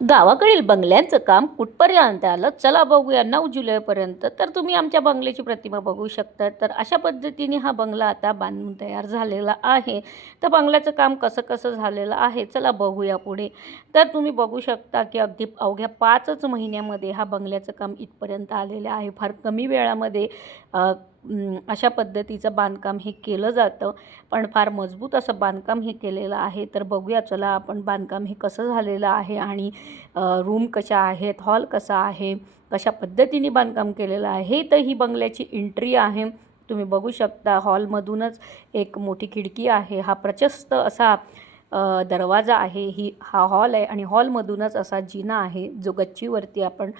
गावाकडील बंगल्यांचं काम कुठपर्यंत आलं चला बघूया. 9 जुलैपर्यंत तर तुम्ही आमच्या बंगल्याची प्रतिमा बघू शकता. तर अशा पद्धतीने हा बंगला आता बांधून तयार झालेला आहे. तर बंगल्याचं काम कसं कसं झालेलं आहे चला बघूया पुढे. तर तुम्ही बघू शकता की अगदी अवघ्या 5च महिन्यामध्ये हा बंगल्याचं काम इथपर्यंत आलेलं आहे. फार कमी वेळामध्ये अशा पद्धतीचं बांधकाम हे केलं जातं, पण फार मजबूत असं बांधकाम हे केलेलं आहे. तर बघूया चला आपण बांधकाम हे कसं झालेलं आहे आणि रूम कशा आहेत, हॉल कसा आहे, कशा पद्धतीने बांधकाम केलेलं आहे. तर ही बंगल्याची एंट्री आहे. तुम्ही बघू शकता हॉलमधूनच एक मोठी खिडकी आहे. हा प्रशस्त असा दरवाजा आहे. हा हॉल आहे आणि हॉलमधूनच असा जिना आहे जो गच्चीवरती आपण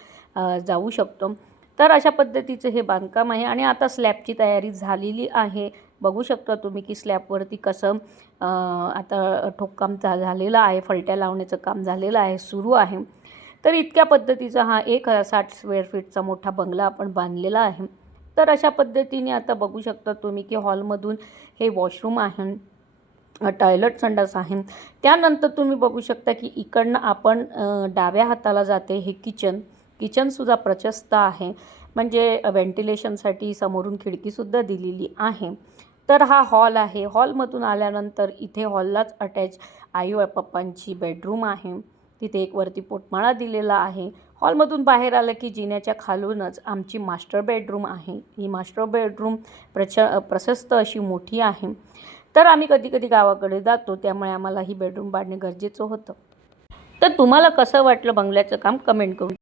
जाऊ शकतो. तर अशा पद्धतीचं हे बांधकाम आहे आणि आता स्लॅबची तयारी झालेली आहे. बघू शकता तुम्ही की स्लॅबवरती कसं आता ठोककाम झालेलं आहे, फलट्या लावण्याचं काम झालेलं आहे, सुरू आहे. तर इतक्या पद्धतीचा हा 1060 स्क्वेअर फीटचा मोठा बंगला आपण बांधलेला आहे. तर अशा पद्धतीने आता बघू शकता तुम्ही की हॉलमधून हे वॉशरूम आहे, टॉयलेट संडास आहे. त्यानंतर तुम्ही बघू शकता की इकडनं आपण डाव्या हाताला जाते हे किचनसुद्धा प्रशस्त आहे. म्हणजे व्हेंटिलेशनसाठी समोरून खिडकीसुद्धा दिलेली आहे. तर हा हॉल आहे. हॉलमधून आल्यानंतर इथे हॉललाच अटॅच आई व पप्पांची बेडरूम आहे. तिथे एक वरती पोटमाळा दिलेला आहे. हॉलमधून बाहेर आलं की जिन्याच्या खालूनच आमची मास्टर बेडरूम आहे. ही मास्टर बेडरूम प्रशस्त अशी मोठी आहे. तर आम्ही कधी कधी गावाकडे जातो, त्यामुळे आम्हाला ही बेडरूम बांधणे गरजेचं होतं. तर तुम्हाला कसं वाटलं बंगल्याचं काम कमेंट करून